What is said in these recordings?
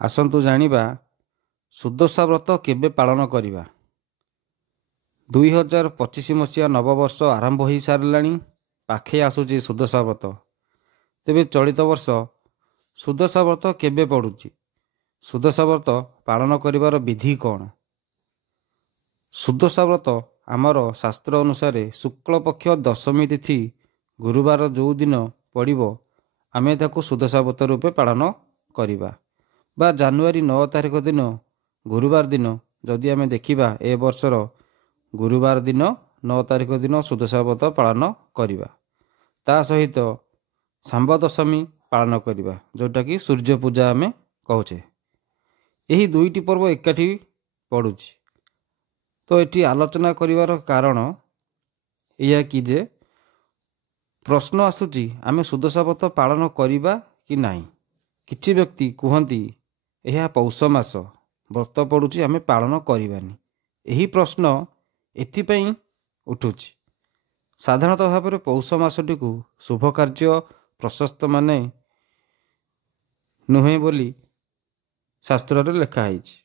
ଆସନ୍ତୁ ଜାଣିବା ସୁଦଶା ବ୍ରତ କେବେ ପାଳନ କରିବା। 2025 ମସିହା ନବବର୍ଷ ଆରମ୍ଭ ହୋଇସାରିଲାଣି। ପାଖେଇ ଆସୁଛି ସୁଦଶା ବ୍ରତ। ତେବେ ଚଳିତ ବର୍ଷ ସୁଦଶା ବ୍ରତ କେବେ ପଡ଼ୁଛି? ସୁଦଶା ବ୍ରତ ପାଳନ କରିବାର ବିଧି କ'ଣ? ସୁଦଶା ବ୍ରତ ଆମର ଶାସ୍ତ୍ର ଅନୁସାରେ ଶୁକ୍ଳପକ୍ଷ ଦଶମୀ ତିଥି ଗୁରୁବାର ଯେଉଁ ଦିନ ପଡ଼ିବ ଆମେ ତାକୁ ସୁଦଶା ବ୍ରତ ରୂପେ ପାଳନ କରିବା। ବା ଜାନୁଆରୀ 9 ତାରିଖ ଦିନ ଗୁରୁବାର ଦିନ ଯଦି ଆମେ ଦେଖିବା ଏ ବର୍ଷର ଗୁରୁବାର ଦିନ 9 ତାରିଖ ଦିନ ସୁଦଶା ବ୍ରତ ପାଳନ କରିବା। ତା ସହିତ ଶାମ୍ବ ଦଶମୀ ପାଳନ କରିବା, ଯେଉଁଟାକି ସୂର୍ଯ୍ୟ ପୂଜା ଆମେ କହୁଛେ। ଏହି ଦୁଇଟି ପର୍ବ ଏକାଠି ପଡ଼ୁଛି। ତ ଏଠି ଆଲୋଚନା କରିବାର କାରଣ ଏଇଆ କି ଯେ ପ୍ରଶ୍ନ ଆସୁଛି ଆମେ ସୁଦଶା ବ୍ରତ ପାଳନ କରିବା କି ନାହିଁ। କିଛି ବ୍ୟକ୍ତି କୁହନ୍ତି ଏହା ପୌଷ ମାସ ବ୍ରତ ପଡ଼ୁଛି ଆମେ ପାଳନ କରିବାନି। ଏହି ପ୍ରଶ୍ନ ଏଥିପାଇଁ ଉଠୁଛି, ସାଧାରଣତଃ ଭାବରେ ପୌଷ ମାସଟିକୁ ଶୁଭ କାର୍ଯ୍ୟ ପ୍ରଶସ୍ତ ମାନେ ନୁହେଁ ବୋଲି ଶାସ୍ତ୍ରରେ ଲେଖା ହେଇଛି,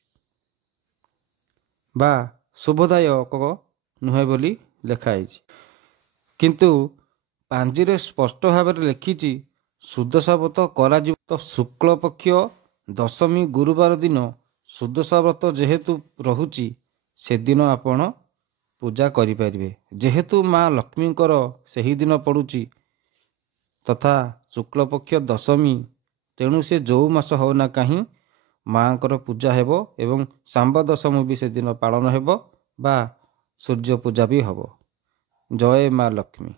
ବା ଶୁଭଦାୟକ ନୁହେଁ ବୋଲି ଲେଖା ହେଇଛି। କିନ୍ତୁ ପାଞ୍ଜିରେ ସ୍ପଷ୍ଟ ଭାବରେ ଲେଖିଛି ସୁଦଶା ବ୍ରତ କରାଯିବ। ତ ଶୁକ୍ଳପକ୍ଷ ଦଶମୀ ଗୁରୁବାର ଦିନ ସୁଦଶା ବ୍ରତ ଯେହେତୁ ରହୁଛି ସେଦିନ ଆପଣ ପୂଜା କରିପାରିବେ। ଯେହେତୁ ମା ଲକ୍ଷ୍ମୀଙ୍କର ସେହି ଦିନ ପଡ଼ୁଛି ତଥା ଶୁକ୍ଳପକ୍ଷ ଦଶମୀ, ତେଣୁ ସେ ଯେଉଁ ମାସ ହେଉନା କାହିଁ ମାଙ୍କର ପୂଜା ହେବ ଏବଂ ଶାମ୍ବ ଦଶମୀ ବି ସେଦିନ ପାଳନ ହେବ ବା ସୂର୍ଯ୍ୟ ପୂଜା ବି ହେବ। ଜୟ ମା ଲକ୍ଷ୍ମୀ।